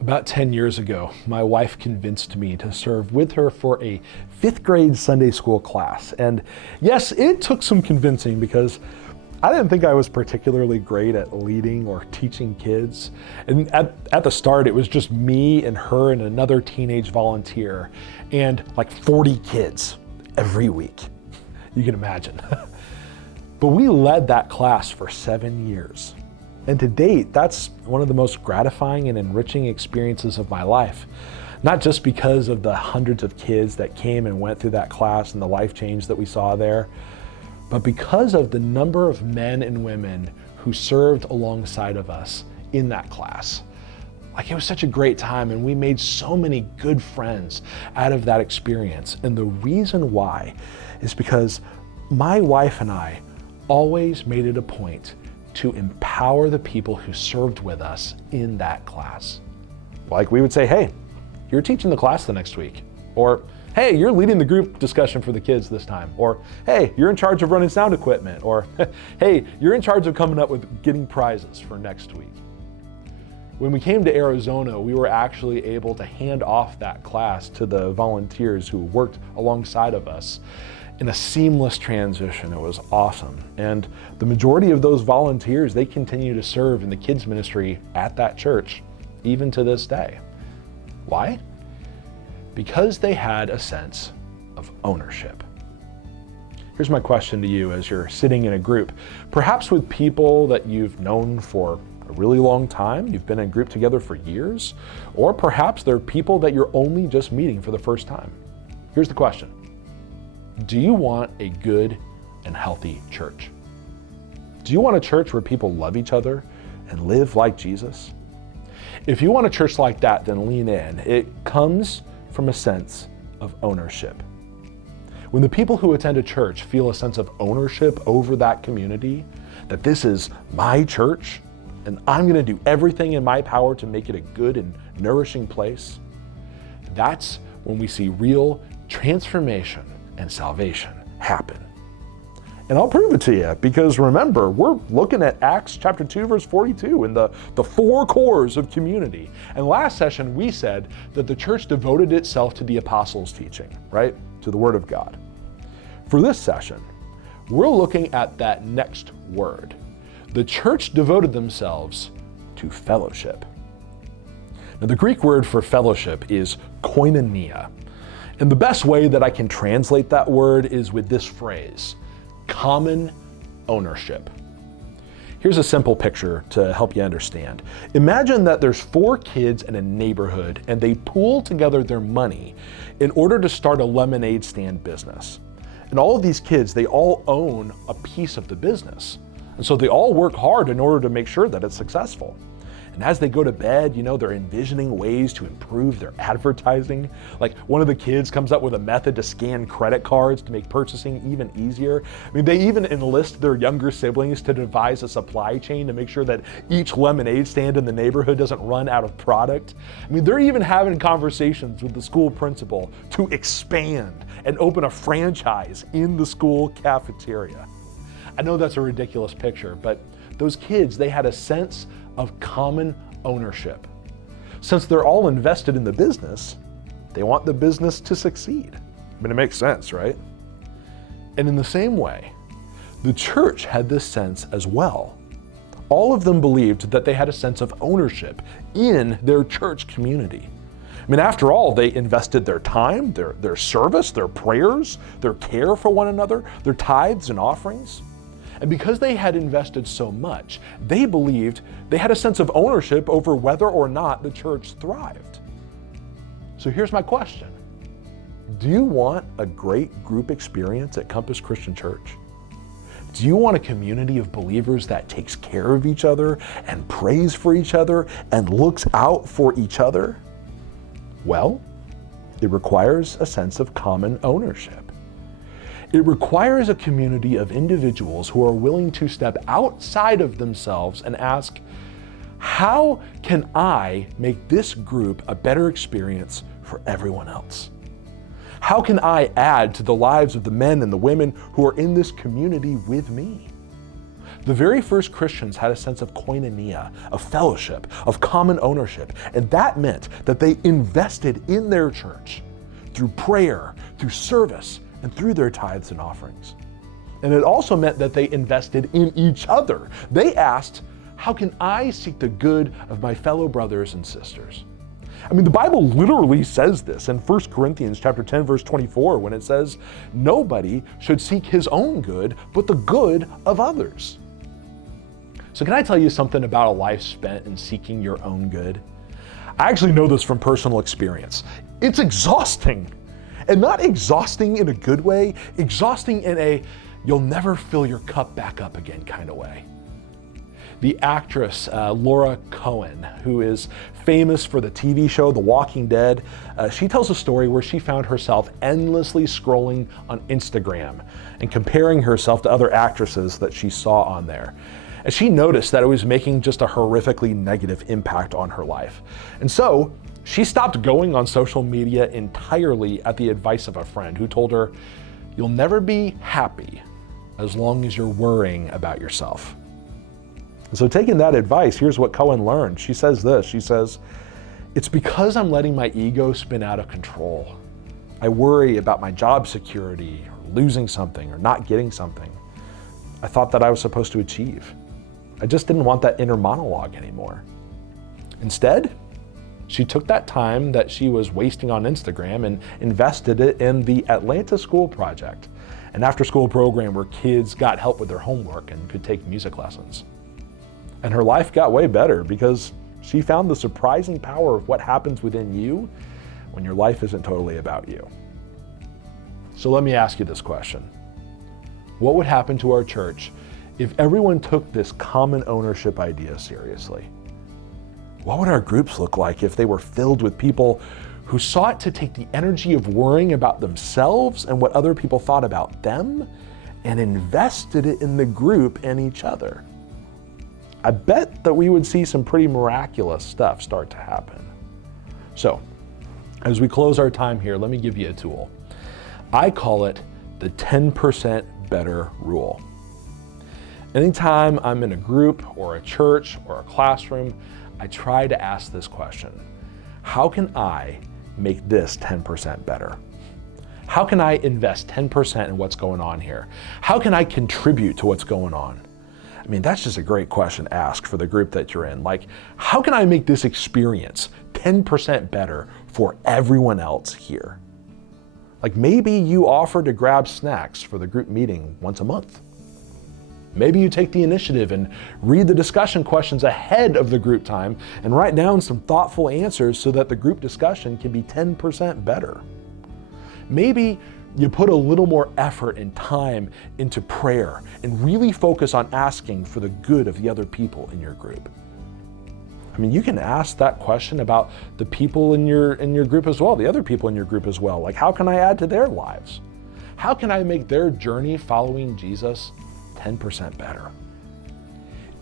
About 10 years ago, my wife convinced me to serve with her for a 5th grade Sunday school class. And yes, it took some convincing because I didn't think I was particularly great at leading or teaching kids. And at the start, it was just me and her and another teenage volunteer and like 40 kids every week. You can imagine. But we led that class for 7 years. And to date, that's one of the most gratifying and enriching experiences of my life. Not just because of the hundreds of kids that came and went through that class and the life change that we saw there, but because of the number of men and women who served alongside of us in that class. Like, it was such a great time, and we made so many good friends out of that experience. And the reason why is because my wife and I always made it a point to empower the people who served with us in that class. Like, we would say, hey, you're teaching the class the next week. Or, hey, you're leading the group discussion for the kids this time. Or, hey, you're in charge of running sound equipment. Or, hey, you're in charge of coming up with getting prizes for next week. When we came to Arizona, we were actually able to hand off that class to the volunteers who worked alongside of us in a seamless transition. It was awesome. And the majority of those volunteers, they continue to serve in the kids ministry at that church, even to this day. Why? Because they had a sense of ownership. Here's my question to you as you're sitting in a group, perhaps with people that you've known for a really long time, you've been in a group together for years, or perhaps they're people that you're only just meeting for the first time. Here's the question. Do you want a good and healthy church? Do you want a church where people love each other and live like Jesus? If you want a church like that, then lean in. It comes from a sense of ownership. When the people who attend a church feel a sense of ownership over that community, that this is my church, and I'm gonna do everything in my power to make it a good and nourishing place, that's when we see real transformation and salvation happen. And I'll prove it to you, because remember, we're looking at Acts chapter 2, verse 42 and the 4 cores of community. And last session, we said that the church devoted itself to the apostles' teaching, right? To the word of God. For this session, we're looking at that next word. The church devoted themselves to fellowship. Now, the Greek word for fellowship is koinonia. And the best way that I can translate that word is with this phrase, common ownership. Here's a simple picture to help you understand. Imagine that there's 4 kids in a neighborhood and they pool together their money in order to start a lemonade stand business. And all of these kids, they all own a piece of the business. And so they all work hard in order to make sure that it's successful. And as they go to bed, they're envisioning ways to improve their advertising. Like, one of the kids comes up with a method to scan credit cards to make purchasing even easier. I mean, they even enlist their younger siblings to devise a supply chain to make sure that each lemonade stand in the neighborhood doesn't run out of product. I mean, they're even having conversations with the school principal to expand and open a franchise in the school cafeteria. I know that's a ridiculous picture, but those kids, they had a sense of common ownership. Since they're all invested in the business, they want the business to succeed. I mean, it makes sense, right? And in the same way, the church had this sense as well. All of them believed that they had a sense of ownership in their church community. I mean, after all, they invested their time, their service, their prayers, their care for one another, their tithes and offerings. And because they had invested so much, they believed they had a sense of ownership over whether or not the church thrived. So here's my question. Do you want a great group experience at Compass Christian Church? Do you want a community of believers that takes care of each other and prays for each other and looks out for each other? Well, it requires a sense of common ownership. It requires a community of individuals who are willing to step outside of themselves and ask, how can I make this group a better experience for everyone else? How can I add to the lives of the men and the women who are in this community with me? The very first Christians had a sense of koinonia, of fellowship, of common ownership, and that meant that they invested in their church through prayer, through service, and through their tithes and offerings. And it also meant that they invested in each other. They asked, how can I seek the good of my fellow brothers and sisters? I mean, the Bible literally says this in 1 Corinthians chapter 10, verse 24, when it says, nobody should seek his own good, but the good of others. So can I tell you something about a life spent in seeking your own good? I actually know this from personal experience. It's exhausting. And not exhausting in a good way, exhausting in a you'll never fill your cup back up again kind of way. The actress Laura Cohen, who is famous for the TV show The Walking Dead, she tells a story where she found herself endlessly scrolling on Instagram and comparing herself to other actresses that she saw on there. And she noticed that it was making just a horrifically negative impact on her life. And so she stopped going on social media entirely at the advice of a friend who told her, you'll never be happy as long as you're worrying about yourself. So taking that advice, here's what Cohen learned. She says this, she says, it's because I'm letting my ego spin out of control. I worry about my job security, or losing something, or not getting something I thought that I was supposed to achieve. I just didn't want that inner monologue anymore. Instead, she took that time that she was wasting on Instagram and invested it in the Atlanta School Project, an after-school program where kids got help with their homework and could take music lessons. And her life got way better because she found the surprising power of what happens within you when your life isn't totally about you. So let me ask you this question. What would happen to our church if everyone took this common ownership idea seriously? What would our groups look like if they were filled with people who sought to take the energy of worrying about themselves and what other people thought about them and invested it in the group and each other? I bet that we would see some pretty miraculous stuff start to happen. So, as we close our time here, let me give you a tool. I call it the 10% better rule. Anytime I'm in a group or a church or a classroom, I try to ask this question. How can I make this 10% better? How can I invest 10% in what's going on here? How can I contribute to what's going on? I mean, that's just a great question to ask for the group that you're in. Like, how can I make this experience 10% better for everyone else here? Like maybe you offer to grab snacks for the group meeting once a month. Maybe you take the initiative and read the discussion questions ahead of the group time and write down some thoughtful answers so that the group discussion can be 10% better. Maybe you put a little more effort and time into prayer and really focus on asking for the good of the other people in your group. I mean, you can ask that question about the people in your group as well, the other people in your group as well. Like, how can I add to their lives? How can I make their journey following Jesus 10% better?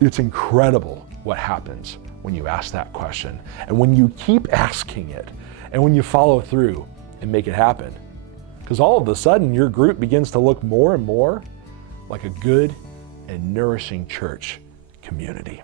It's incredible what happens when you ask that question and when you keep asking it and when you follow through and make it happen. Because all of a sudden your group begins to look more and more like a good and nourishing church community.